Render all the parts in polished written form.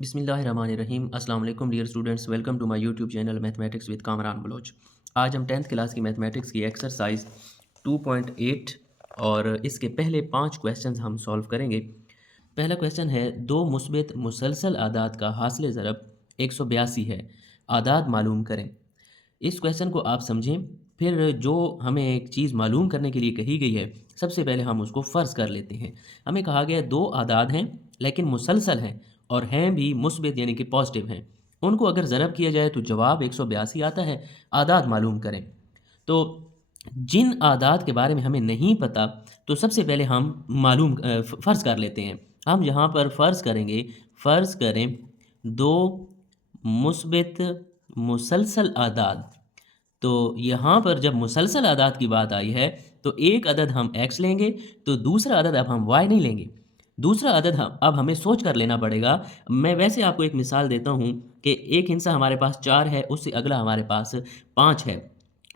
बिस्मिल्लाहिर्रहमानिर्रहीम। अस्सलाम वालेकुम dear students, welcome to my YouTube channel mathematics with Kamran Baloch. आज हम 10th क्लास की मैथमेटिक्स की एक्सरसाइज 2.8 और इसके पहले 5 क्वेश्चंस हम सॉल्व करेंगे। पहला क्वेश्चन है, दो मुस्बित मुसलसल आदाद का हासिल ज़रब 182 है, आदाद मालूम करें। इस क्वेश्चन को आप समझें, फिर जो हमें एक चीज़ मालूम करने के लिए कही गई है, सबसे पहले हम उसको फ़र्ज़ कर लेते हैं। हमें कहा गया है दो आदाद हैं लेकिन मुसलसल हैं और हैं भी मुस्बित यानी कि पॉजिटिव हैं। उनको अगर ज़रब किया जाए तो जवाब 182 आता है। आदाद मालूम करें। तो जिन आदाद के बारे में हमें नहीं पता, तो सबसे पहले हम फ़र्ज़ कर लेते हैं। हम यहाँ पर फ़र्ज़ करेंगे, फ़र्ज़ करें दो मुस्बित मुसलसल आदाद। तो यहाँ पर जब मुसलसल आदाद की बात आई है, तो एक अदद हम x लेंगे, तो दूसरा अदद अब हम y नहीं लेंगे। दूसरा अदद हम अब हमें सोच कर लेना पड़ेगा। मैं वैसे आपको एक मिसाल देता हूँ कि एक हिस्सा हमारे पास 4 है, उससे अगला हमारे पास 5 है।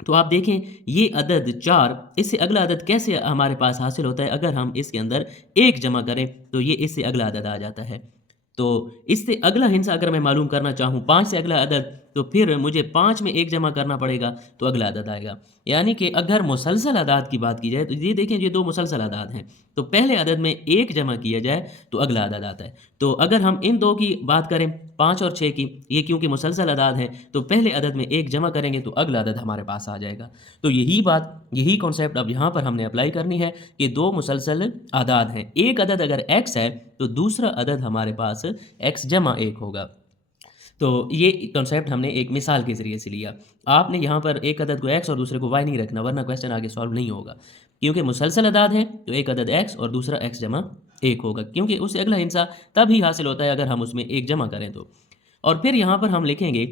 तो आप देखें, ये अदद 4, इससे अगला अदद कैसे हमारे पास हासिल होता है? अगर हम इसके अंदर 1 जमा करें, तो ये इससे अगला अदद आ जाता है। तो इससे अगला हिस्सा अगर मैं मालूम करना चाहूँ 5 से अगला अदद, तो फिर मुझे 5 में 1 जमा करना पड़ेगा, तो अगला अदद आएगा। यानी कि अगर मुसलसल अदाद की बात की जाए, तो ये देखें, ये दो मुसलसल अदाद हैं। तो पहले अदद में 1 जमा किया जाए तो अगला अदद आता है। तो अगर हम इन दो की बात करें, 5 और 6 की, ये क्योंकि मुसलसल अदाद हैं, तो पहले अदद में 1 जमा करेंगे तो अगला अदद हमारे पास आ जाएगा। तो यही कॉन्सेप्ट अब यहाँ पर हमने अप्लाई करनी है कि दो मुसलसल आदाद हैं। एक अदद अगर x है, तो दूसरा अदद हमारे पास x जमा 1 होगा। तो ये कॉन्सेप्ट हमने एक मिसाल के ज़रिए से लिया। आपने यहाँ पर एक अदद को x और दूसरे को y नहीं रखना, वरना क्वेश्चन आगे सॉल्व नहीं होगा। क्योंकि मुसलसल अदाद है, तो एक अदद x और दूसरा x जमा 1 होगा, क्योंकि उससे अगला हिस्सा तभी हासिल होता है अगर हम उसमें 1 जमा करें तो। और फिर यहाँ पर हम लिखेंगे,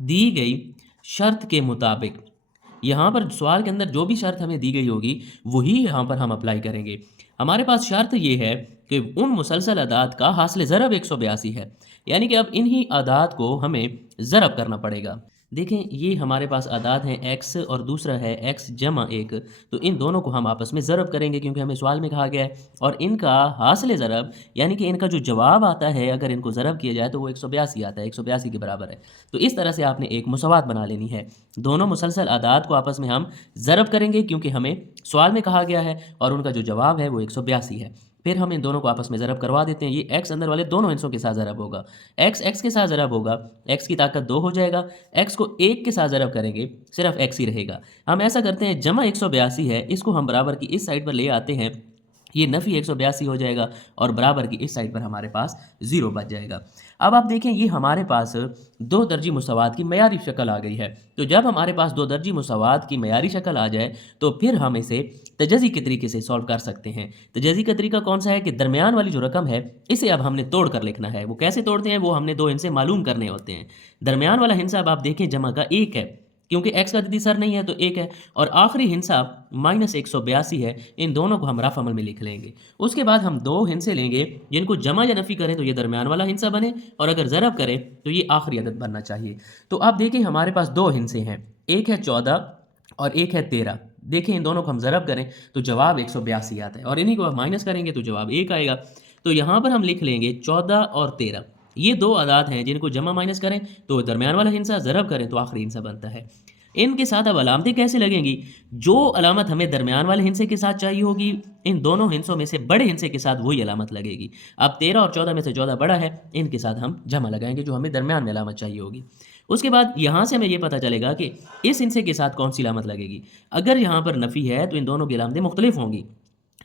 दी गई शर्त के मुताबिक। यहाँ पर सवाल के अंदर जो भी शर्त हमें दी गई होगी, वही यहाँ पर हम अप्लाई करेंगे। हमारे पास शर्त ये है कि उन मुसलसल अदाद का हासिल ज़रब 182 है, यानी कि अब इन्हीं आदाद को हमें ज़रब करना पड़ेगा। देखें, ये हमारे पास आदाद हैं x और दूसरा है x जमा 1। तो इन दोनों को हम आपस में ज़रब करेंगे, क्योंकि हमें सवाल में कहा गया है। और इनका हासिल ज़रब यानी कि इनका जो जवाब आता है, अगर इनको ज़रब किया जाए तो वो 182 आता है, 182 के बराबर है। तो इस तरह से आपने एक मुसवात बना लेनी है। दोनों मुसलसल आदाद को आपस में हम ज़रब करेंगे, क्योंकि हमें सवाल में कहा गया है और उनका जो जवाब है वो 182 है। फिर हम इन दोनों को आपस में ज़रब करवा देते हैं। ये x अंदर वाले दोनों हिस्सों के साथ ज़रब होगा, x के साथ ज़रब होगा, x की ताकत 2 हो जाएगा। x को 1 के साथ ज़रब करेंगे, सिर्फ x ही रहेगा। हम ऐसा करते हैं, जमा 182 है, इसको हम बराबर की इस साइड पर ले आते हैं, ये नफ़ी 182 हो जाएगा और बराबर की इस साइड पर हमारे पास 0 बच जाएगा। अब आप देखें, ये हमारे पास दो दर्जी मुसावात की मयारी शक्ल आ गई है। तो जब हमारे पास दो दर्जी मुसावात की मयारी शक्ल आ जाए, तो फिर हम इसे तजज़ी के तरीके से सॉल्व कर सकते हैं। तजज़ी का तरीका कौन सा है कि दरमियान वाली जो रकम है, इसे अब हमने तोड़ कर लिखना है। वो कैसे तोड़ते हैं, वो हमने दो हिस्से मालूम करने होते हैं। दरमियान वाला हिस्सा अब आप देखें जमा का 1 है, क्योंकि x का अददी सर नहीं है तो 1 है, और आखिरी हिस्सा -182 है। इन दोनों को हम रफ अमल में लिख लेंगे। उसके बाद हम दो हिस्से लेंगे, जिनको जमा या नफ़ी करें तो ये दरमियान वाला हिस्सा बने, और अगर ज़रब करें तो ये आखिरी अदद बनना चाहिए। तो आप देखें, हमारे पास दो हिस्से हैं, एक है 14 और एक है 13। देखें, इन दोनों को हम ज़रब करें तो जवाब 182 आता है, और इन्हीं को हम माइनस करेंगे तो जवाब 1 आएगा। तो यहाँ पर हम लिख लेंगे 14 और 13। ये दो आदाद हैं जिनको जमा माइनस करें तो दरमियान वाला हिस्सा, ज़रब करें तो आखिरी हिस्सा बनता है। इनके साथ अब अलामतें कैसे लगेंगी? जो अलामत हमें दरमियान वाले हिस्से के साथ चाहिए होगी, इन दोनों हिस्सों में से बड़े हिस्से के साथ वही अलामत लगेगी। अब 13 और 14 में से 14 बड़ा है, इनके साथ हम जमा लगाएंगे जो हमें दरमियान में अलामत चाहिए होगी। उसके बाद यहाँ से हमें ये पता चलेगा कि इस हिस्से के साथ कौन सी अलामत लगेगी। अगर यहाँ पर नफ़ी है तो इन दोनों की अलामतें मुख्तलिफ होंगी,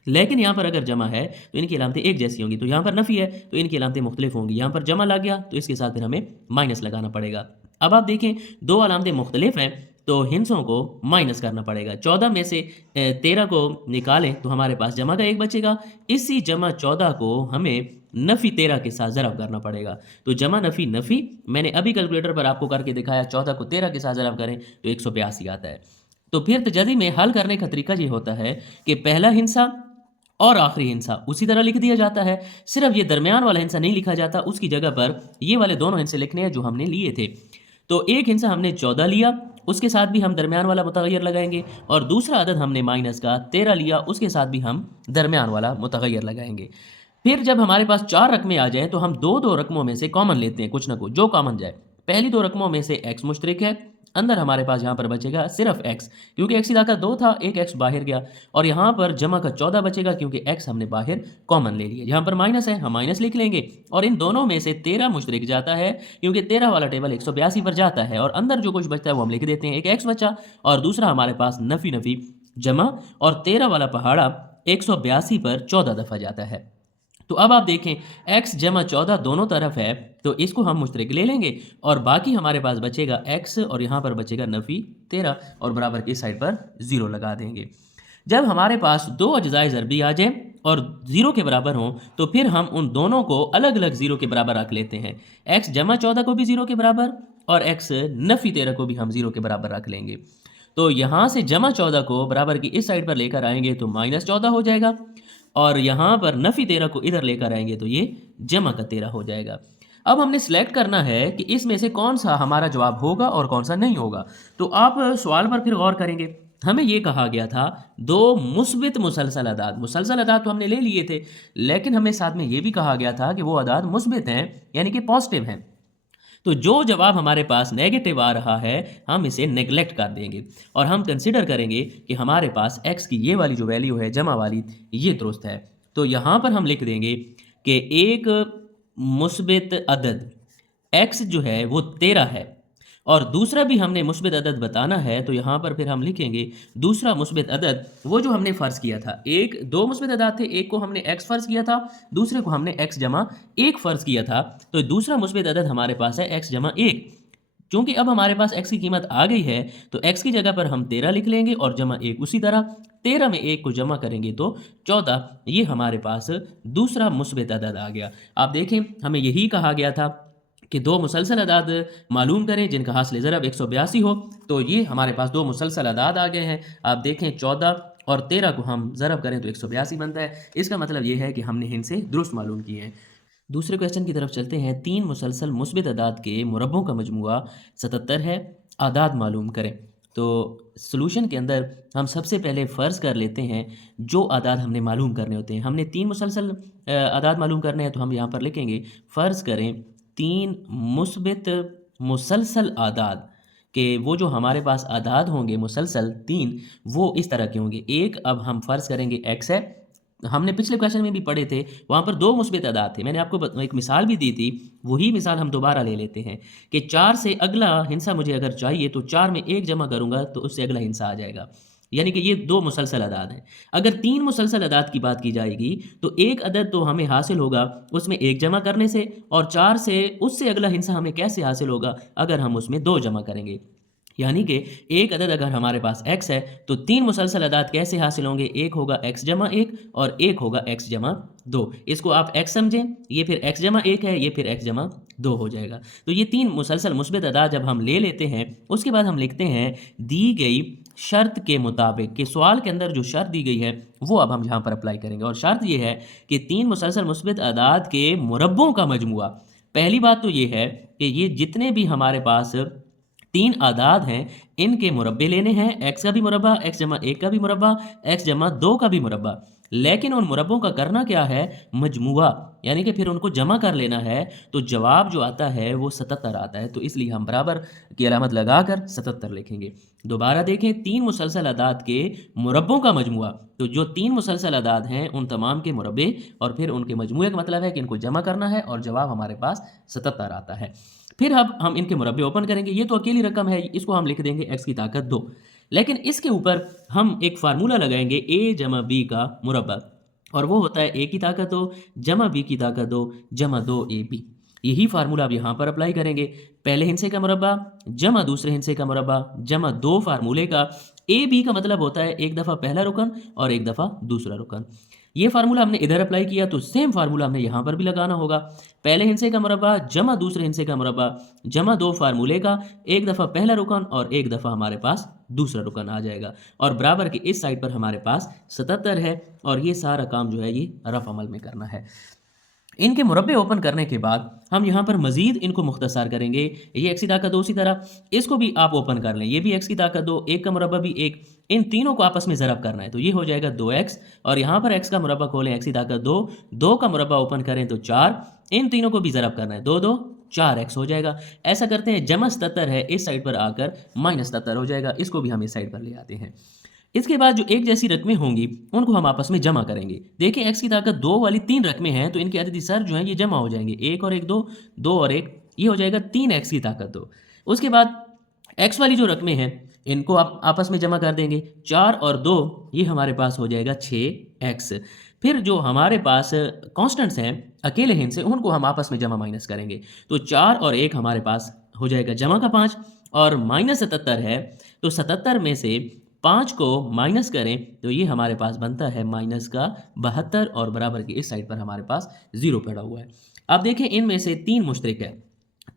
लेकिन यहाँ पर अगर जमा है तो इनकी अलामतें एक जैसी होंगी। तो यहाँ पर नफ़ी है तो इनकी अलामतें मुख्तलिफ होंगी। यहाँ पर जमा लग गया तो इसके साथ फिर हमें माइनस लगाना पड़ेगा। अब आप देखें, दो अलामतें मुख्तलिफ हैं तो हिस्सों को माइनस करना पड़ेगा। 14 में से 13 को निकालें तो हमारे पास जमा का 1 बचेगा। इसी जमा 14 को हमें नफ़ी 13 के साथ ज़रब करना पड़ेगा। तो जमा नफ़ी नफ़ी मैंने अभी कैलकुलेटर पर आपको करके दिखाया, 14 को 13 के साथ ज़रब करें तो 182 आता है। तो फिर तजदी में हल करने का तरीका ये होता है कि पहला हिस्सा और आखिरी हिस्सा उसी तरह लिख दिया जाता है, सिर्फ ये दरमियान वाला हिस्सा नहीं लिखा जाता, उसकी जगह पर ये वाले दोनों हिस्से लिखने हैं जो हमने लिए थे। तो एक हिस्सा हमने 14 लिया, उसके साथ भी हम दरमियान वाला मुतगय्यर लगाएंगे, और दूसरा अदद हमने माइनस का 13 लिया, उसके साथ भी हम दरमियान वाला मुतगय्यर लगाएंगे। फिर जब हमारे पास 4 रकमें आ जाएँ तो हम 2-2 रकमों में से कॉमन लेते हैं, कुछ ना कुछ जो कॉमन जाए। पहली 2 रकमों में से x मुश्तरिक है, अंदर हमारे पास यहाँ पर बचेगा सिर्फ x, क्योंकि x की ताकत 2 था, एक x बाहर गया, और यहाँ पर जमा का 14 बचेगा क्योंकि x हमने बाहर कॉमन ले लिया। यहाँ पर माइनस है, हम माइनस लिख लेंगे, और इन दोनों में से 13 मुश्तरिक जाता है क्योंकि 13 वाला टेबल 182 पर जाता है, और अंदर जो कुछ बचता है वो हम लिख देते हैं। एक x बचा और दूसरा हमारे पास नफी नफी जमा, और 13 वाला पहाड़ा 182 पर 14 दफ़ा जाता है। तो अब आप देखें x जमा 14 दोनों तरफ है, तो इसको हम मुश्तरिक ले लेंगे और बाकी हमारे पास बचेगा x, और यहाँ पर बचेगा नफ़ी 13, और बराबर की साइड पर 0 लगा देंगे। जब हमारे पास दो अज्जाए ज़रबी आ जाए और 0 के बराबर हों तो फिर हम उन दोनों को अलग अलग 0 के बराबर रख लेते हैं। x जमा 14 को भी 0 के बराबर और x नफ़ी 13 को भी हम 0 के बराबर रख लेंगे। तो यहाँ से जमा 14 को बराबर की इस साइड पर लेकर आएंगे तो -14 हो जाएगा, और यहाँ पर नफ़ी 13 को इधर लेकर आएंगे तो ये जमा का 13 हो जाएगा। अब हमने सेलेक्ट करना है कि इसमें से कौन सा हमारा जवाब होगा और कौन सा नहीं होगा। तो आप सवाल पर फिर गौर करेंगे, हमें ये कहा गया था दो मुस्बित मुसलसल अदाद। मुसलसल अदाद तो हमने ले लिए थे, लेकिन हमें साथ में ये भी कहा गया था कि वो अदाद मुस्बित हैं, यानी कि पॉजिटिव हैं। तो जो जवाब हमारे पास नेगेटिव आ रहा है हम इसे नेगलेक्ट कर देंगे और हम कंसिडर करेंगे कि हमारे पास x की ये वाली जो वैल्यू है जमा वाली, ये दुरुस्त है। तो यहाँ पर हम लिख देंगे कि एक मुस्बित अदद x जो है वो 13 है, और दूसरा भी हमने मुस्बित अदद बताना है, तो यहाँ पर फिर हम लिखेंगे दूसरा मुस्बित अदद वो जो हमने फ़र्ज़ किया था। दो मुस्बित अदाद थे, एक को हमने x फ़र्ज़ किया था, दूसरे को हमने x जमा 1 फ़र्ज़ किया था। तो दूसरा मुस्बित अदद हमारे पास है x जमा 1। चूँकि अब हमारे पास x की कीमत आ गई है तो x की जगह पर हम 13 लिख लेंगे और जमा 1 उसी तरह। 13 में 1 को जमा करेंगे तो 14, ये हमारे पास दूसरा मुस्बित अदद आ गया। आप देखें हमें यही कहा गया था कि दो मुसलसल अदाद मालूम करें जिनका हासिल ज़रब 182 हो। तो ये हमारे पास दो मुसलसल अदाद आ गए हैं। आप देखें 14 और 13 को हम ज़रब करें तो 182 बनता है। इसका मतलब ये है कि हमने इनसे दुरुस्त मालूम किए हैं। दूसरे क्वेश्चन की तरफ चलते हैं। 3 मुसलसल मुस्बित अदाद के मुरब्बों का मजमूआ 77 है, आदाद मालूम करें। तो सॉल्यूशन के अंदर हम सबसे पहले फ़र्ज़ कर लेते हैं जो आदाद हमने मालूम करने होते हैं। हमने 3 मुसलसल आदाद मालूम करने हैं, तो हम यहाँ पर लिखेंगे फ़र्ज़ करें 3 मुस्बित मुसलसल आदाद के वो जो हमारे पास आदाद होंगे मुसलसल 3, वो इस तरह के होंगे। एक, अब हम फ़र्ज़ करेंगे x है, हमने पिछले क्वेश्चन में भी पढ़े थे, वहाँ पर दो मुस्बित अदाद थे, मैंने आपको एक मिसाल भी दी थी, वही मिसाल हम दोबारा ले लेते हैं कि 4 से अगला हिस्सा मुझे अगर चाहिए तो 4 में 1 जमा करूँगा तो उससे अगला हिस्सा आ जाएगा, यानी कि ये दो मुसलसल अदाद हैं। अगर 3 मुसलसल अदाद की बात की जाएगी तो एक अदद तो हमें हासिल होगा उसमें 1 जमा करने से, और 4 से उससे अगला हिस्सा हमें कैसे हासिल होगा अगर हम उसमें 2 जमा करेंगे। यानी कि एक अदद अगर हमारे पास x है तो 3 मुसलसल अदाद कैसे हासिल होंगे, एक होगा x जमा 1 और एक होगा x जमा 2। इसको आप x समझें, ये फिर x जमा 1 है, ये फिर x जमा 2 हो जाएगा। तो ये 3 मुसलसल मुस्बित अदाद जब हम ले लेते हैं उसके बाद हम लिखते हैं दी गई शर्त के मुताबिक, कि सवाल के अंदर जो शर्त दी गई है वो अब हम यहाँ पर अप्लाई करेंगे। और शर्त ये है कि 3 मुसलसल मुस्बित अदाद के मुरब्बों का मजमूआ। पहली बात तो ये है कि ये जितने भी हमारे पास 3 आदाद हैं इनके मुरब्बे लेने हैं, x का भी मुरब्बा, x जमा 1 का भी मुरब्बा, x जमा 2 का भी मुरब्बा। लेकिन उन मुरब्बों का करना क्या है, मजमूआ, यानी कि फिर उनको जमा कर लेना है। तो जवाब जो आता है वो 77 आता है, तो इसलिए हम बराबर की अलामत लगाकर 77 लिखेंगे। दोबारा देखें, 3 मुसलसल अदाद के मुरब्बों का मजमूआ, तो जो 3 मुसलसल अदाद हैं उन तमाम के मुरब्बे और फिर उनके मजमूए का मतलब है कि इनको जमा करना है, और जवाब हमारे पास 77 आता है। फिर अब हम इनके मुरब्बे ओपन करेंगे। ये तो अकेली रकम है, इसको हम लिख देंगे x की ताकत 2, लेकिन इसके ऊपर हम एक फार्मूला लगाएंगे a जमा b का मुरब्बा, और वो होता है a की ताकत 2 जमा b की ताकत 2 जमा 2ab। यही फार्मूला अब यहाँ पर अप्लाई करेंगे। पहले हिस्से का मुरब्बा जमा दूसरे हिस्से का मुरब्बा जमा 2 फार्मूले का ए बी का मतलब होता है एक दफ़ा पहला रुकन और एक दफ़ा दूसरा रुकन। ये फार्मूला हमने इधर अप्लाई किया तो सेम फार्मूला हमने यहाँ पर भी लगाना होगा। पहले हिस्से का मुरब्बा जमा दूसरे हिस्से का मुरब्बा जमा 2 फार्मूले का एक दफ़ा पहला रुकन और एक दफ़ा हमारे पास दूसरा रुकन आ जाएगा, और बराबर के इस साइड पर हमारे पास 77 है, और ये सारा काम जो है ये रफ अमल में करना है। इनके मुरब्बे ओपन करने के बाद हम यहाँ पर मज़ीद इनको मुख्तसर करेंगे। ये x की ताकत 2 इसी तरह इसको भी आप ओपन कर लें। ये भी x की ताकत 2, 1 का मुरब्बा भी 1, इन तीनों को आपस में ज़रब करना है तो ये हो जाएगा 2x। और यहाँ पर x का मुरब्बा खोलें, x की ताकत 2, 2 का मुरब्बा ओपन करें तो 4, इन तीनों को भी ज़रब करना है, 2 2 4x हो जाएगा। ऐसा करते हैं, जमा 77 है, इस साइड पर आकर माइनस 77 हो जाएगा, इसको भी हम इस साइड पर ले आते हैं। इसके बाद जो एक जैसी रकमें होंगी उनको हम आपस में जमा करेंगे। देखिए x की ताकत 2 वाली 3 रकमें हैं तो इनके अददी सर जो हैं ये जमा हो जाएंगे, 1 और 1 2, 2 और 1, ये हो जाएगा 3x की ताकत 2। उसके बाद x वाली जो रकमें हैं इनको आप आपस में जमा कर देंगे, 4 और 2 ये हमारे पास हो जाएगा 6x। फिर जो हमारे पास कॉन्स्टेंट्स हैं अकेले हिंद से उनको हम आपस में जमा माइनस करेंगे तो 4 और 1 हमारे पास हो जाएगा जमा का 5 और माइनस 77 है तो 77 में से 5 को माइनस करें तो ये हमारे पास बनता है माइनस का 72 और बराबर की इस साइड पर हमारे पास 0 पड़ा हुआ है। अब देखें इनमें से 3 मुश्तरिक है,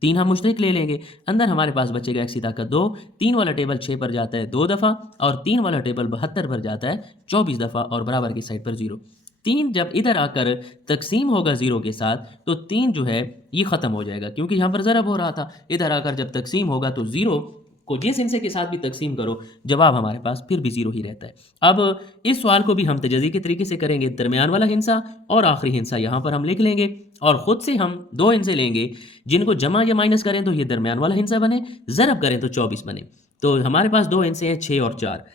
3 हम मुश्तरिक ले लेंगे, अंदर हमारे पास बचेगा x की ताकत 2, 3 वाला टेबल 6 पर जाता है 2 दफ़ा और 3 वाला टेबल 72 पर जाता है 24 दफ़ा और बराबर की साइड पर 0। 3 जब इधर आकर तकसीम होगा 0 के साथ तो 3 जो है ये ख़त्म हो जाएगा क्योंकि यहाँ पर ज़रब हो रहा था, इधर आकर जब तकसीम होगा तो 0 को जिस हिस्से के साथ भी तकसीम करो जवाब हमारे पास फिर भी 0 ही रहता है। अब इस सवाल को भी हम तजज़ी के तरीके से करेंगे, दरमियान वाला हिस्सा और आखिरी हिस्सा यहाँ पर हम लिख लेंगे और ख़ुद से हम 2 हिस्से लेंगे जिनको जमा या माइनस करें तो ये दरमियान वाला हिस्सा बने, ज़रब करें तो 24 बने। तो हमारे पास 2 हिस्से हैं 6 और 4,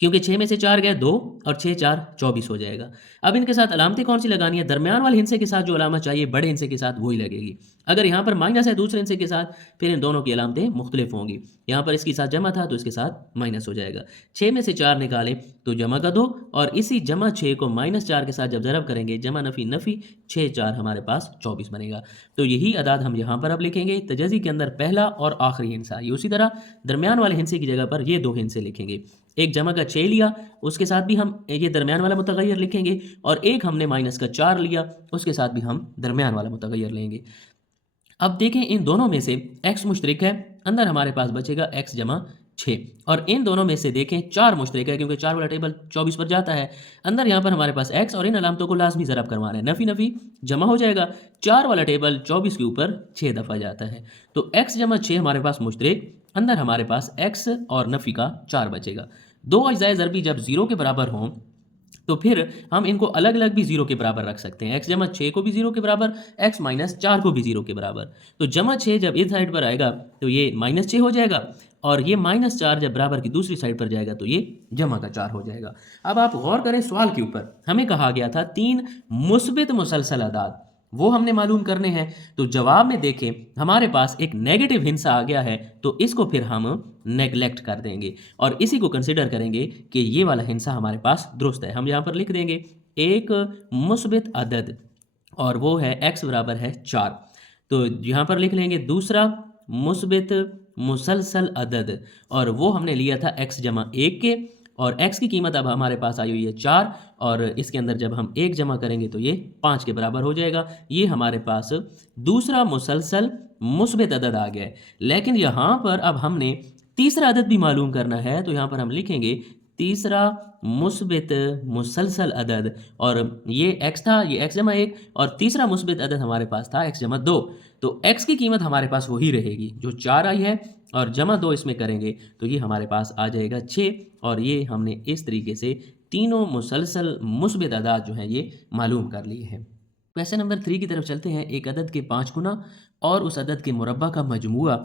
क्योंकि 6 में से 4 गए 2 और 6 4 24 हो जाएगा। अब इनके साथ अलामतें कौन सी लगानी है, दरमियान वाले हिस्से के साथ जो अलामत चाहिए बड़े हिस्से के साथ वही लगेगी। अगर यहाँ पर माइनस है दूसरे हिस्से के साथ फिर इन दोनों की अलामतें मुख्तलिफ होंगी, यहाँ पर इसके साथ जमा था तो इसके साथ माइनस हो जाएगा। 6 में से 4 निकालें तो जमा का 2 और इसी जमा 6 को माइनस 4 के साथ जब ज़रब करेंगे जमा नफ़ी नफ़ी 6 4 हमारे पास 24 बनेगा। तो यही अदाद हम यहाँ पर अब लिखेंगे तजज़ी के अंदर पहला और आखिरी हिस्सा, ये उसी तरह दरमियान वाले हिस्से की जगह पर ये 2 हिस्से लिखेंगे। एक जमा का 6 लिया उसके साथ भी हम ये दरमियान वाला मुतग़य्यर लिखेंगे और एक हमने माइनस का 4 लिया उसके साथ भी हम दरमियान वाला मुतग़य्यर लेंगे। अब देखें इन दोनों में से x मुश्तरिक है, अंदर हमारे पास बचेगा x जमा 6 और इन दोनों में से देखें 4 मुश्तरिक है क्योंकि 4 वाला टेबल 24 पर जाता है, अंदर यहाँ पर हमारे पास x और इन अलामतों को लाजमी ज़रब करवाना है, नफ़ी नफ़ी जमा हो जाएगा। 4 वाला टेबल 24 के ऊपर 6 दफ़ा जाता है तो x जमा 6 हमारे पास मुश्तरिक, अंदर हमारे पास x और नफ़ी का 4 बचेगा। 2 अज्जाए ज़रबी जब 0 के बराबर हों तो फिर हम इनको अलग अलग भी 0 के बराबर रख सकते हैं, x जमा 6 को भी 0 के बराबर, x माइनस 4 को भी 0 के बराबर। तो जमा 6 जब इस साइड पर आएगा तो ये माइनस 6 हो जाएगा और ये माइनस 4 जब बराबर की दूसरी साइड पर जाएगा तो ये जमा का 4 हो जाएगा। अब आप गौर करें सवाल के ऊपर, हमें कहा गया था 3 मुस्बित मुसलसल अदाद वो हमने मालूम करने हैं, तो जवाब में देखें हमारे पास एक नेगेटिव हिस्सा आ गया है तो इसको फिर हम नेगलेक्ट कर देंगे और इसी को कंसिडर करेंगे कि ये वाला हिस्सा हमारे पास दुरुस्त है। हम यहाँ पर लिख देंगे एक मुस्बित अदद और वो है x बराबर है 4, तो यहाँ पर लिख लेंगे दूसरा मुस्बित मुसलसल अदद और वो हमने लिया था x जमा 1 के और x की कीमत अब हमारे पास आई हुई है 4 और इसके अंदर जब हम 1 जमा करेंगे तो ये 5 के बराबर हो जाएगा। ये हमारे पास दूसरा मुसलसल मुस्बित अदद आ गया है, लेकिन यहाँ पर अब हमने तीसरा अदद भी मालूम करना है तो यहाँ पर हम लिखेंगे तीसरा मुस्बित मुसलसल अदद और ये x था, ये x जमा 1 और तीसरा मुस्बित अदद हमारे पास था x जमा 2, तो x की कीमत हमारे पास वही रहेगी जो 4 आई है और जमा 2 इसमें करेंगे तो ये हमारे पास आ जाएगा 6 और ये हमने इस तरीके से तीनों मुसलसल मुस्बित अदाद जो हैं ये मालूम कर लिए हैं। क्वेश्चन नंबर 3 की तरफ चलते हैं। एक अदद के 5 गुना और उस अदद के मुरब्बा का मजमूआ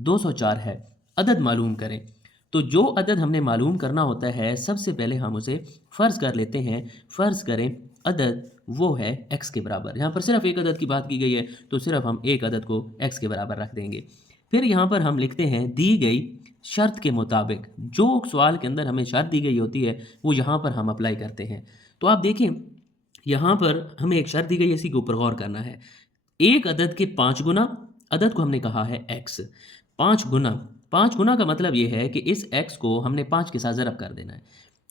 204 है, अदद मालूम करें। तो जो अदद हमने मालूम करना होता है सबसे पहले हम उसे फ़र्ज़ कर लेते हैं, फ़र्ज़ करें अदद वो है x के बराबर। यहाँ पर सिर्फ एक अदद की बात की गई है तो सिर्फ हम एक अदद को x के बराबर रख देंगे। फिर यहाँ पर हम लिखते हैं दी गई शर्त के मुताबिक, जो सवाल के अंदर हमें शर्त दी गई होती है वो यहाँ पर हम अप्लाई करते हैं। तो आप देखें यहाँ पर हमें एक शर्त दी गई है, इसी के ऊपर गौर करना है। एक अदद के 5 गुना, अदद को हमने कहा है x, 5 गुना का मतलब ये है कि इस x को हमने 5 के साथ ज़रब कर देना है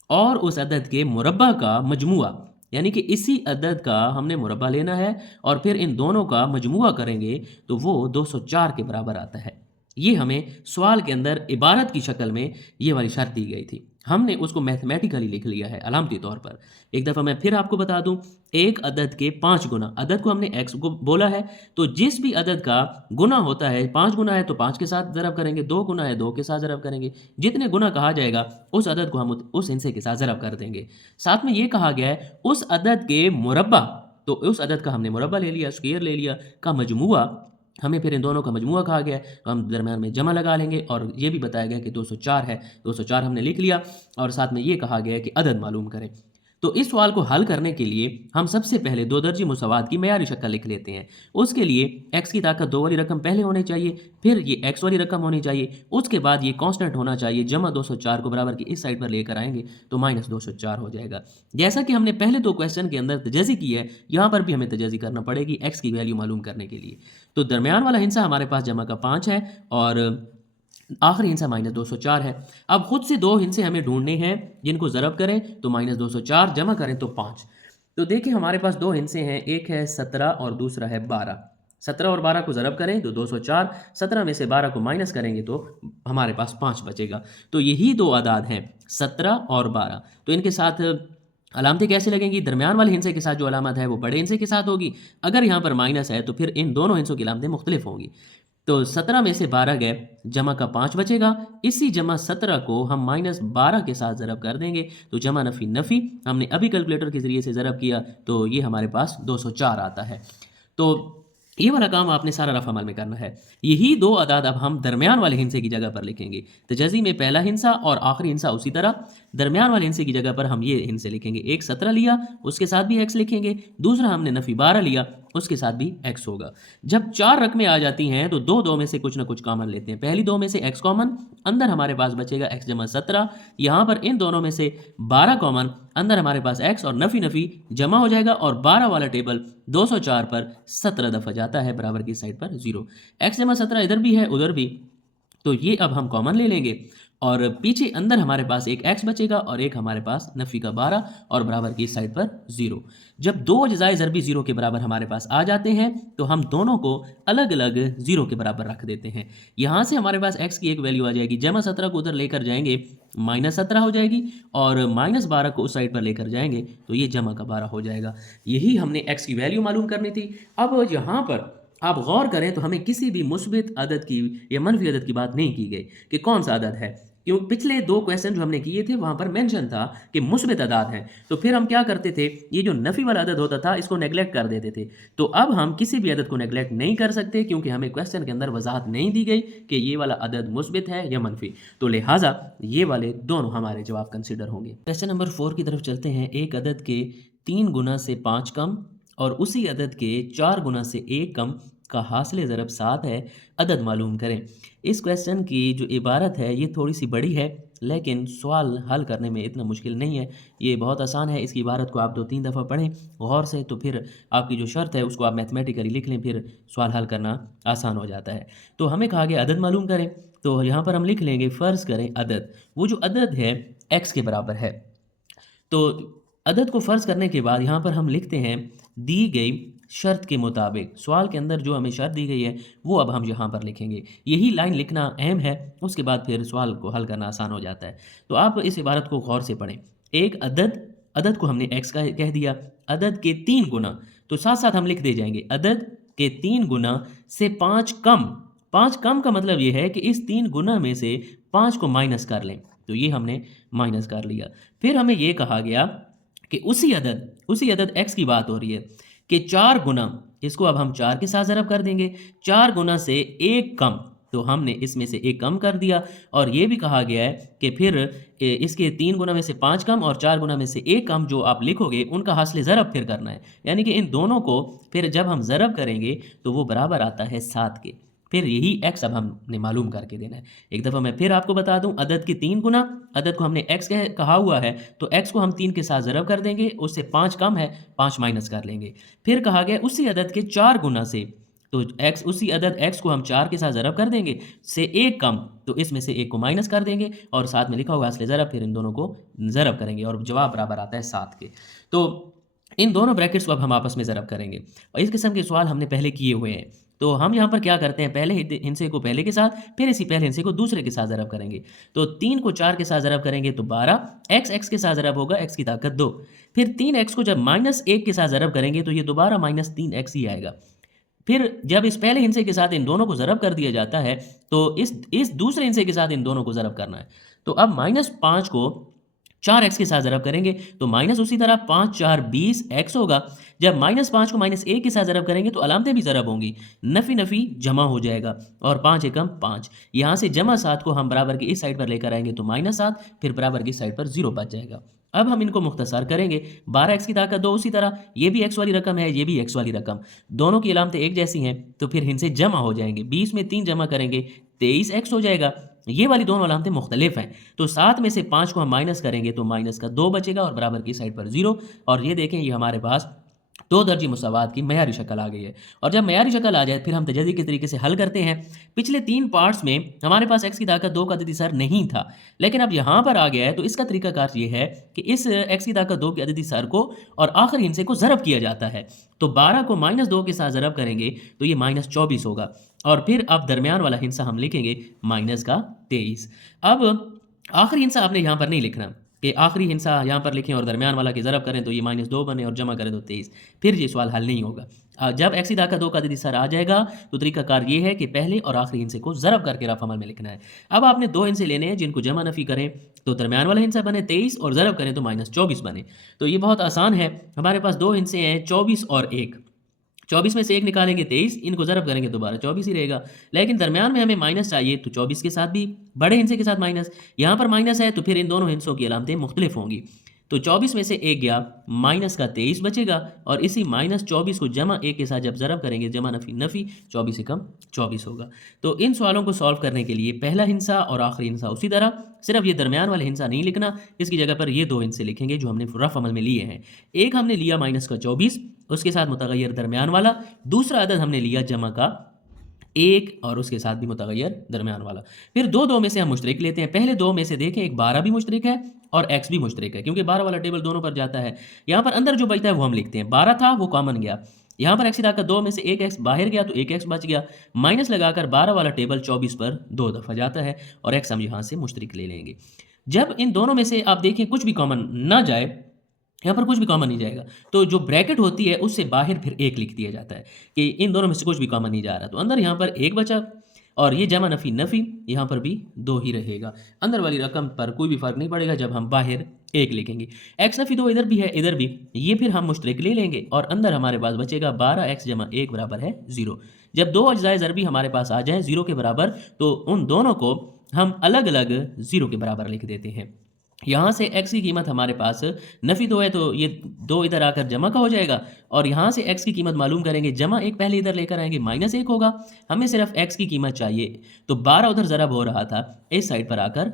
और उस अदद के मुरब्बा का मजमुआ यानी कि इसी अदद का हमने मुरब्बा लेना है और फिर इन दोनों का मजमुआ करेंगे तो वो 204 के बराबर आता है। ये हमें सवाल के अंदर इबारत की शक्ल में ये वाली शर्त दी गई थी। हमने उसको मैथमेटिकली लिख लिया है अलामती तौर पर। एक दफ़ा मैं फिर आपको बता दूं, एक अदद के 5 गुना, अदद को हमने x को बोला है, तो जिस भी अदद का गुना होता है, 5 गुना है तो 5 के साथ ज़रब करेंगे, 2 गुना है 2 के साथ ज़रब करेंगे, जितने गुना कहा जाएगा उस अदद को हम उस हिस्से के साथ ज़रब कर देंगे। साथ में ये कहा गया है उस अदद के मुरब्बा, तो उस अदद का हमने मुरब्बा ले लिया, स्क्वायर ले लिया, का मजमुआ, हमें फिर इन दोनों का मजमुआ कहा गया है, तो हम दरमियान में जमा लगा लेंगे और ये भी बताया गया कि 204 है, 204 हमने लिख लिया और साथ में ये कहा गया है कि अदद मालूम करें। तो इस सवाल को हल करने के लिए हम सबसे पहले दो दर्जी मुसावात की मयारी शक्ल लिख लेते हैं। उसके लिए x की ताकत 2 वाली रकम पहले होनी चाहिए, फिर ये x वाली रकम होनी चाहिए, उसके बाद ये कांस्टेंट होना चाहिए, जमा 204 को बराबर की इस साइड पर लेकर आएंगे तो माइनस 204 हो जाएगा। जैसा कि हमने पहले दो क्वेश्चन के अंदर तजाजी की है, यहाँ पर भी हमें तजाजी करना पड़ेगी x की वैल्यू मालूम करने के लिए। तो दरमियान वाला हिस्सा हमारे पास जमा का 5 है और आखिरी हिस्सा माइनस 204 है। अब खुद से दो हिस्से हमें ढूंढने हैं जिनको ज़रब करें तो माइनस 204, जमा करें तो 5। तो देखिए हमारे पास दो हिस्से हैं, एक है 17 और दूसरा है 12। 17 और 12 को ज़रब करें तो 204, 17 में से 12 को माइनस करेंगे तो हमारे पास 5 बचेगा। तो यही दो आदाद हैं 17 और 12। तो इनके साथ अलामतें कैसे लगेंगी? दरमियान वाले हिस्से के साथ जो अलामत है वो बड़े हिस्से के साथ होगी। अगर यहाँ पर माइनस है तो फिर इन दोनों हिस्सों की अलामतें मुख्तलिफ होंगी। तो 17 में से 12 गए, जमा का 5 बचेगा। इसी जमा 17 को हम माइनस 12 के साथ ज़रब कर देंगे तो जमा नफ़ी नफ़ी हमने अभी कैलकुलेटर के ज़रिए से ज़रब किया तो ये हमारे पास 204 आता है। तो ये वाला काम आपने सारा रफ अमल में करना है। यही दो अदाद अब हम दरमियान वाले हिस्से की जगह पर लिखेंगे। तजाज़ी में पहला हिस्सा और आखिरी हिस्सा उसी तरह, दरमियान वाले हिस्से की जगह पर हम ये हिस्से लिखेंगे। एक 17 लिया उसके साथ भी x लिखेंगे, दूसरा हमने नफ़ी 12 लिया उसके साथ भी x होगा। जब 4 रकमें आ जाती हैं तो दो में से कुछ ना कुछ कॉमन लेते हैं। पहली दो में से x कॉमन, अंदर हमारे पास बचेगा x जमा 17। यहाँ पर इन दोनों में से 12 कॉमन, अंदर हमारे पास x और नफ़ी नफ़ी जमा हो जाएगा और 12 वाला टेबल 204 पर 17 दफ़ा जाता है, बराबर की साइड पर 0। x जमा 17 इधर भी है उधर भी, तो ये अब हम कॉमन ले लेंगे और पीछे अंदर हमारे पास एक x बचेगा और एक हमारे पास नफ़ी का 12 और बराबर की साइड पर 0। जब दो अज्जाए ज़रबी 0 के बराबर हमारे पास आ जाते हैं तो हम दोनों को अलग अलग 0 के बराबर रख देते हैं। यहाँ से हमारे पास x की एक वैल्यू आ जाएगी, जमा 17 को उधर लेकर जाएंगे माइनस 17 हो जाएगी और माइनस 12 को उस साइड पर लेकर जाएंगे तो ये जमा का 12 हो जाएगा। यही हमने x की वैल्यू मालूम करनी थी। अब यहाँ पर आप गौर करें तो हमें किसी भी मुस्बित अदद की या मनफी अदद की बात नहीं की गई कि कौन सा अदद है, क्यों पिछले दो क्वेश्चन जो हमने किए थे वहाँ पर मेंशन था कि मुस्बित अदाद हैं। तो फिर हम क्या करते थे, ये जो नफ़ी वाला अदद होता था इसको नेगलेक्ट कर देते थे। तो अब हम किसी भी अदद को नेगलेक्ट नहीं कर सकते क्योंकि हमें क्वेश्चन के अंदर वजाहत नहीं दी गई कि ये वाला अदद मुस्बित है या मनफी, तो लिहाजा ये वाले दोनों हमारे जवाब कंसिडर होंगे। क्वेश्चन नंबर 4 की तरफ चलते हैं। एक अदद के 3 गुना से 5 कम और उसी अदद के 4 गुना से 1 कम का हासिल ज़रब 7 है, अदद मालूम करें। इस क्वेश्चन की जो इबारत है ये थोड़ी सी बड़ी है लेकिन सवाल हल करने में इतना मुश्किल नहीं है, ये बहुत आसान है। इसकी इबारत को आप 2-3 दफ़ा पढ़ें गौर से तो फिर आपकी जो शर्त है उसको आप मैथमेटिकली लिख लें, फिर सवाल हल करना आसान हो जाता है। तो हमें कहा गया अदद मालूम करें, तो यहाँ पर हम लिख लेंगे फ़र्ज़ करें अदद, वो जो अदद है x के बराबर है। तो अदद को फ़र्ज़ करने के बाद यहाँ पर हम लिखते हैं दी गई शर्त के मुताबिक, सवाल के अंदर जो हमें शर्त दी गई है वो अब हम यहाँ पर लिखेंगे। यही लाइन लिखना अहम है, उसके बाद फिर सवाल को हल करना आसान हो जाता है। तो आप इस इबारत को गौर से पढ़ें। एक अदद, अदद को हमने x का कह दिया, अदद के 3 गुना, तो साथ साथ हम लिख दे जाएंगे अदद के 3 गुना से 5 कम। 5 कम का मतलब ये है कि इस 3 गुना में से 5 को माइनस कर लें, तो ये हमने माइनस कर लिया। फिर हमें ये कहा गया कि उसी अदद x की बात हो रही है कि 4 गुना, इसको अब हम 4 के साथ ज़रब कर देंगे, 4 गुना से 1 कम, तो हमने इसमें से 1 कम कर दिया। और ये भी कहा गया है कि फिर इसके 3 गुना में से 5 कम और 4 गुना में से 1 कम जो आप लिखोगे उनका हासिल ज़रब फिर करना है, यानी कि इन दोनों को फिर जब हम ज़रब करेंगे तो वो बराबर आता है 7 के। फिर यही x अब हमने मालूम करके देना है। एक दफ़ा मैं फिर आपको बता दूं, अदद के 3 गुना, अदद को हमने x कहा हुआ है तो x को हम 3 के साथ ज़रब कर देंगे, उससे 5 कम है 5 माइनस कर लेंगे। फिर कहा गया उसी अदद के 4 गुना से, तो x, उसी अदद x को हम 4 के साथ ज़रब कर देंगे से 1 कम, तो इसमें से 1 को माइनस कर देंगे और साथ में लिखा हुआ असले ज़रब, फिर इन दोनों को ज़रब करेंगे और जवाब बराबर आता है 7 के। तो इन दोनों ब्रैकेट्स को अब हम आपस में ज़रब करेंगे और इस किस्म के सवाल हमने पहले किए हुए हैं। तो हम यहाँ पर क्या करते हैं, पहले हिस्से को पहले के साथ, फिर इसी पहले हिस्से को दूसरे के साथ ज़रब करेंगे। तो 3 को 4 के साथ ज़रब करेंगे तो 12, x के साथ ज़रब होगा, x की ताकत 2। फिर 3x को जब -1 के साथ ज़रब करेंगे तो ये दोबारा -3x ही आएगा। फिर जब इस पहले हिस्से के साथ इन दोनों को ज़रब कर दिया जाता है तो इस दूसरे हिस्से के साथ इन दोनों को ज़रब करना है। तो अब -5 को 4x के साथ ज़रब करेंगे तो माइनस उसी तरह 5 4 20 x होगा। जब -5 को -1 के साथ ज़रब करेंगे तो अलामतें भी ज़रब होंगी, नफ़ी नफ़ी जमा हो जाएगा और 5 एकम 5। यहाँ से जमा 7 को हम बराबर की इस साइड पर लेकर आएंगे तो -7, फिर बराबर की साइड पर 0 बच जाएगा। अब हम इनको मुख्तसर करेंगे, 12x की ताकत 2 उसी तरह, ये भी x वाली रकम है, ये भी x वाली रकम, दोनों की अलामतें एक जैसी हैं तो फिर इनसे जमा हो जाएंगे। 20 में 3 जमा करेंगे 23x हो जाएगा। ये वाली दोनों अलामतें मुख्तलिफ हैं तो 7 में से 5 को हम माइनस करेंगे तो माइनस का 2 बचेगा और बराबर की साइड पर 0। और ये देखें ये हमारे पास 2 दर्जी मुसावात की मयारी शक्ल आ गई है। और जब मयारी शक्ल आ जाए फिर हम तजदी के तरीके से हल करते हैं। पिछले 3 पार्ट्स में हमारे पास x की ताकत 2 का अददी सर नहीं था, लेकिन अब यहाँ पर आ गया है तो इसका तरीकाकार ये है कि इस x की ताकत 2 के अददी सर को और आखिरी हिस्से को ज़रब किया जाता है। तो 12 को -2 के साथ ज़रब करेंगे तो ये -24 होगा और फिर अब दरमियान वाला हिस्सा हम लिखेंगे -23। अब आखिरी हिस्सा आपने यहाँ पर नहीं लिखना कि आखिरी हिस्सा यहाँ पर लिखें और दरमियान वाला की ज़रब करें तो ये -2 बने और जमा करें तो 23, फिर ये सवाल हल नहीं होगा। जब x की ताकत 2 का अददी सर आ जाएगा तो तरीकाकार ये है कि पहले और आखिरी हिस्से को ज़रब करके रफ़ अमल में लिखना है। अब आपने 2 हिस्से लेने हैं जिनको जमा नफ़ी करें तो दरमियान वाला हिस्सा बने 23 और ज़रब करें तो -24 बने। तो ये बहुत आसान है, हमारे पास 2 हिस्से हैं 24 और 1। 24 में से 1 निकालेंगे 23, इनको ज़रब करेंगे दोबारा 24 ही रहेगा। लेकिन दरमियान में हमें माइनस चाहिए तो 24 के साथ भी बड़े हिस्से के साथ माइनस, यहाँ पर माइनस है तो फिर इन दोनों हिस्सों की अलामतें मुख्तलिफ होंगी। तो 24 में से 1 गया, माइनस का 23 बचेगा और इसी -24 को जमा 1 के साथ जब ज़रब करेंगे जमा नफ़ी नफ़ी 24 एकम 24 होगा। तो इन सवालों को सॉल्व करने के लिए पहला हिस्सा और आखिरी हिस्सा उसी तरह, सिर्फ ये दरमियान वाले हिस्सा नहीं लिखना, इसकी जगह पर ये 2 हिस्से लिखेंगे जो हमने रफ़ अमल में लिए हैं। एक हमने लिया -24, उसके साथ मुतग़य्यर दरमियान वाला, दूसरा अदद हमने लिया जमा का 1 और उसके साथ भी मुतग़य्यर दरमियान वाला। फिर 2 में से हम मुश्तरिक लेते हैं। पहले 2 में से देखें एक 12 भी मुश्तरिक है और x भी मुश्तरिक है क्योंकि 12 वाला टेबल दोनों पर जाता है। यहाँ पर अंदर जो बचता है वो हम लिखते हैं, 12 था वो कॉमन गया, यहाँ पर x की ताकत 2 में से 1x बाहर गया तो 1x बच गया, माइनस लगाकर 12 वाला टेबल 24 पर 2 दफ़ा जाता है और x हम यहाँ से मुश्तरिक ले लेंगे। जब इन दोनों में से आप देखें कुछ भी कॉमन ना जाए, यहाँ पर कुछ भी कॉमन नहीं जाएगा तो जो ब्रैकेट होती है उससे बाहर फिर 1 लिख दिया जाता है कि इन दोनों में से कुछ भी कॉमन नहीं जा रहा। तो अंदर यहाँ पर 1 बचा और ये जमा नफ़ी नफ़ी यहाँ पर भी 2 ही रहेगा। अंदर वाली रकम पर कोई भी फ़र्क नहीं पड़ेगा जब हम बाहर 1 लिखेंगे। x नफ़ी 2 इधर भी है इधर भी, ये फिर हम मुश्तरिक ले लेंगे और अंदर हमारे पास बचेगा 12x जमा 1 बराबर है 0। जब 2 अज्जाए ज़रबी हमारे पास आ जाएँ 0 के बराबर तो उन दोनों को हम अलग अलग 0 के बराबर लिख देते हैं। यहाँ से x की कीमत हमारे पास नफ़ी 2 है तो ये 2 इधर आकर जमा का हो जाएगा और यहाँ से x की कीमत मालूम करेंगे, जमा 1 पहले इधर लेकर आएंगे -1 होगा। हमें सिर्फ x की कीमत चाहिए तो 12 उधर ज़रब हो रहा था, इस साइड पर आकर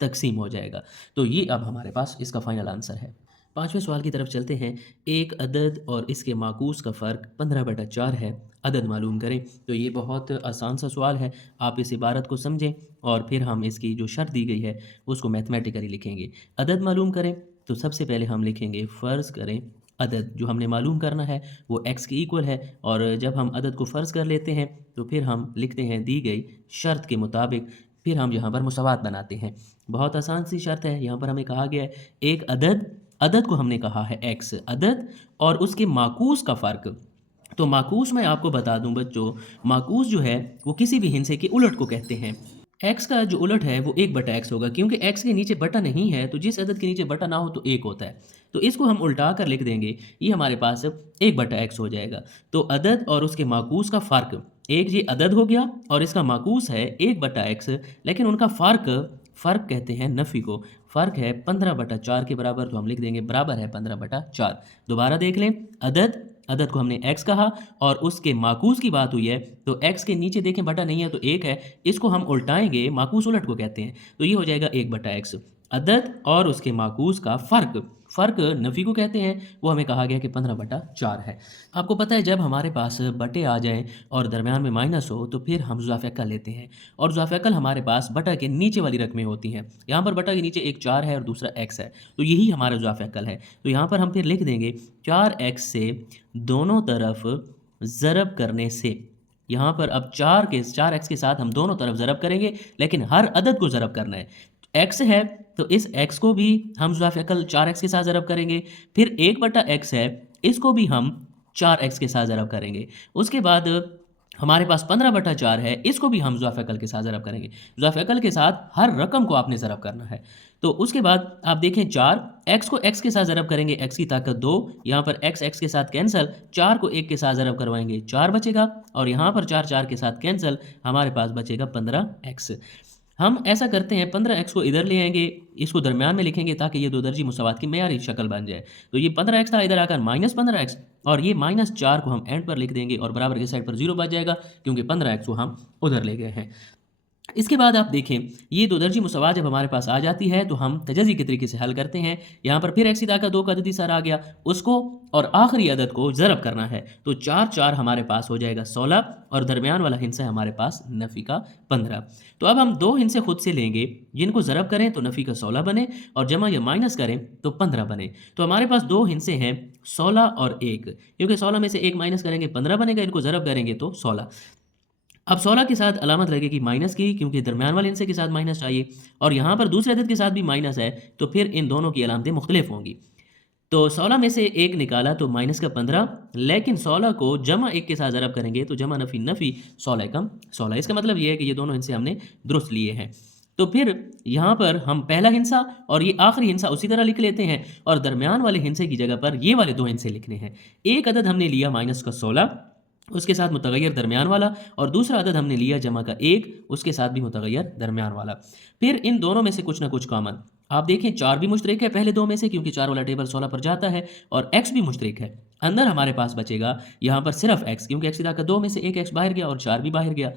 तकसीम हो जाएगा। तो ये अब हमारे पास इसका फाइनल आंसर है। 5वें सवाल की तरफ चलते हैं। एक अदद और इसके माकूस का फ़र्क 15/4 है, अदद मालूम करें। तो ये बहुत आसान सा सवाल है, आप इस इबारत को समझें और फिर हम इसकी जो शर्त दी गई है उसको मैथमेटिकली लिखेंगे। अदद मालूम करें तो सबसे पहले हम लिखेंगे फ़र्ज़ करें अदद जो हमने मालूम करना है वो x के इक्वल है और जब हम अदद को फ़र्ज़ कर लेते हैं तो फिर हम लिखते हैं दी गई शर्त के मुताबिक, फिर हम यहाँ पर मुसावात बनाते हैं। बहुत आसान सी शर्त है, यहाँ पर हमें कहा गया है एक अदद, अदद को हमने कहा है x अदद और उसके माकूस का फ़र्क। तो माकूस मैं आपको बता दूं बच्चों, माकूस जो है वो किसी भी हिस्से के उलट को कहते हैं। x का जो उलट है वो 1/x होगा क्योंकि x के नीचे बटा नहीं है तो जिस अदद के नीचे बटा ना हो तो 1 होता है। तो इसको हम उल्टा कर लिख देंगे, ये हमारे पास 1/x हो जाएगा। तो अदद और उसके माकूस का फ़र्क, एक ये अदद हो गया और इसका माकूस है 1/x, लेकिन उनका फ़र्क कहते हैं नफ़ी को, फ़र्क है 15/4 के बराबर, तो हम लिख देंगे बराबर है 15/4। दोबारा देख लें, अदद को हमने x कहा और उसके माकूस की बात हुई है तो x के नीचे देखें बटा नहीं है तो 1 है, इसको हम उल्टाएंगे, माकूस उलट को कहते हैं, तो ये हो जाएगा 1/x। अदद और उसके माकूस का फ़र्क नफ़ी को कहते हैं, वो हमें कहा गया कि 15/4 है। आपको पता है जब हमारे पास बटे आ जाएं और दरमियान में माइनस हो तो फिर हम ज़ुआफ़िया लेते हैं और ज़ुआफ़िया हमारे पास बटा के नीचे वाली रकमें होती हैं। यहाँ पर बटा के नीचे एक 4 है और दूसरा x है, तो यही हमारा ज़ुआफ़िया है। तो यहाँ पर हम फिर लिख देंगे 4x से दोनों तरफ ज़रब करने से यहाँ पर अब 4x के साथ हम दोनों तरफ ज़रब करेंगे, लेकिन हर अदद को ज़रब करना है। x है तो इस x को भी हम ज़ुल्फ़िक़ल 4x के साथ ज़रब करेंगे, फिर 1/x है, इसको भी हम 4x के साथ ज़रब करेंगे। उसके बाद हमारे पास 15/4 है, इसको भी हम ज़ुल्फ़िक़ल के साथ ज़रब करेंगे। ज़ुल्फ़िक़ल के साथ हर रकम को आपने ज़रब करना है। तो उसके बाद आप देखें 4, x को x के साथ ज़रब करेंगे, x की ताकत 2, यहाँ पर x के साथ कैंसल, 4 को 1 के साथ ज़रब करवाएंगे, 4 बचेगा, और यहाँ पर 4 के साथ कैंसल, हमारे पास बचेगा 15x। हम ऐसा करते हैं, 15x को इधर ले आएंगे, इसको दरमियान में लिखेंगे ताकि ये दो दर्जी मुसावात की मेयारी शक्ल बन जाए। तो ये 15x था, इधर आकर -15x, और ये -4 को हम एंड पर लिख देंगे और बराबर की साइड पर 0 बच जाएगा, क्योंकि 15x को हम उधर ले गए हैं। इसके बाद आप देखें, ये दो दर्जी मुसावात जब हमारे पास आ जाती है तो हम तजज़ी के तरीके से हल करते हैं। यहाँ पर फिर x की ताकत 2 का अददी सर आ गया, उसको और आखिरी अदद को ज़रब करना है। तो 4 हमारे पास हो जाएगा 16, और दरमियान वाला हिस्सा है हमारे पास नफ़ी का 15। तो अब हम 2 हिस्से खुद से लेंगे, जिनको ज़रब करें तो नफ़ी का 16 बने, और जमा या माइनस करें तो 15 बने। तो हमारे पास 2 हिस्से हैं, 16 और 1, क्योंकि 16 में से 1 माइनस करेंगे 15 बनेगा, इनको ज़रब करेंगे तो 16। अब 16 के साथ अलामत लगेगी माइनस की, क्योंकि दरमियान वाले हिस्से के साथ माइनस चाहिए, और यहाँ पर दूसरे अदद के साथ भी माइनस है, तो फिर इन दोनों की अलामतें मुख्तलिफ होंगी। तो 16 में से 1 निकाला तो माइनस का 15, लेकिन 16 को जमा 1 के साथ ज़रब करेंगे तो जमा नफ़ी नफ़ी 16 कम 16। इसका मतलब ये है कि ये दोनों हिस्से हमने दुरुस्त लिए हैं। तो फिर यहाँ पर हम पहला हिस्सा और ये आखिरी हिस्सा उसी तरह लिख लेते हैं, और दरमियान वाले हिस्से की जगह पर ये वाले 2 हिस्से लिखने हैं। एक अदद हमने लिया माइनस का 16, उसके साथ मुतगय्यर दरमियान वाला, और दूसरा अदद हमने लिया जमा का 1, उसके साथ भी मुतगय्यर दरमियान वाला। फिर इन दोनों में से कुछ ना कुछ कॉमन, आप देखें 4 भी मुश्तरक है पहले 2 में से, क्योंकि 4 वाला टेबल 16 पर जाता है, और x भी मुश्तरक है। अंदर हमारे पास बचेगा यहाँ पर सिर्फ x, क्योंकि x की ताकत 2 में से 1 x बाहर गया और 4 भी बाहर गया,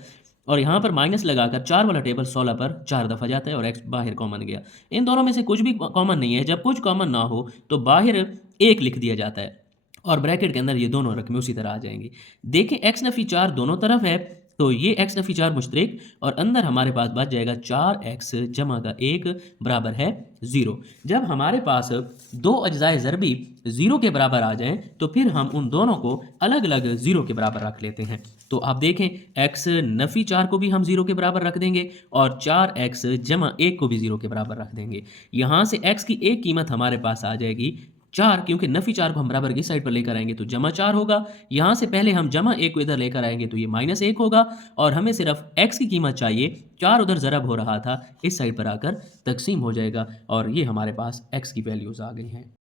और यहाँ पर माइनस लगाकर 4 वाला टेबल 16 पर 4 दफ़ा जाता है और x बाहर कॉमन गया। इन दोनों में से कुछ भी कॉमन नहीं है। जब कुछ कॉमन ना हो तो बाहर 1 लिख दिया जाता है, और ब्रैकेट के अंदर ये दोनों रकमें उसी तरह आ जाएंगी। देखें x नफ़ी 4 दोनों तरफ है, तो ये x नफ़ी 4 मुश्तरक, और अंदर हमारे पास बच जाएगा 4x जमा का 1 बराबर है 0। जब हमारे पास दो अज्जाए ज़रबी 0 के बराबर आ जाएं तो फिर हम उन दोनों को अलग अलग 0 के बराबर रख लेते हैं। तो आप देखें, x नफ़ी 4 को भी हम 0 के बराबर रख देंगे, और 4x जमा 1 को भी 0 के बराबर रख देंगे। यहाँ से x की एक कीमत हमारे पास आ जाएगी 4, क्योंकि नफ़ी 4 को हम बराबर की साइड पर लेकर आएंगे तो जमा 4 होगा। यहाँ से पहले हम जमा 1 को इधर लेकर आएंगे तो ये -1 होगा, और हमें सिर्फ x की कीमत चाहिए, 4 उधर ज़रब हो रहा था, इस साइड पर आकर तकसीम हो जाएगा, और ये हमारे पास x की वैल्यूज़ आ गई हैं।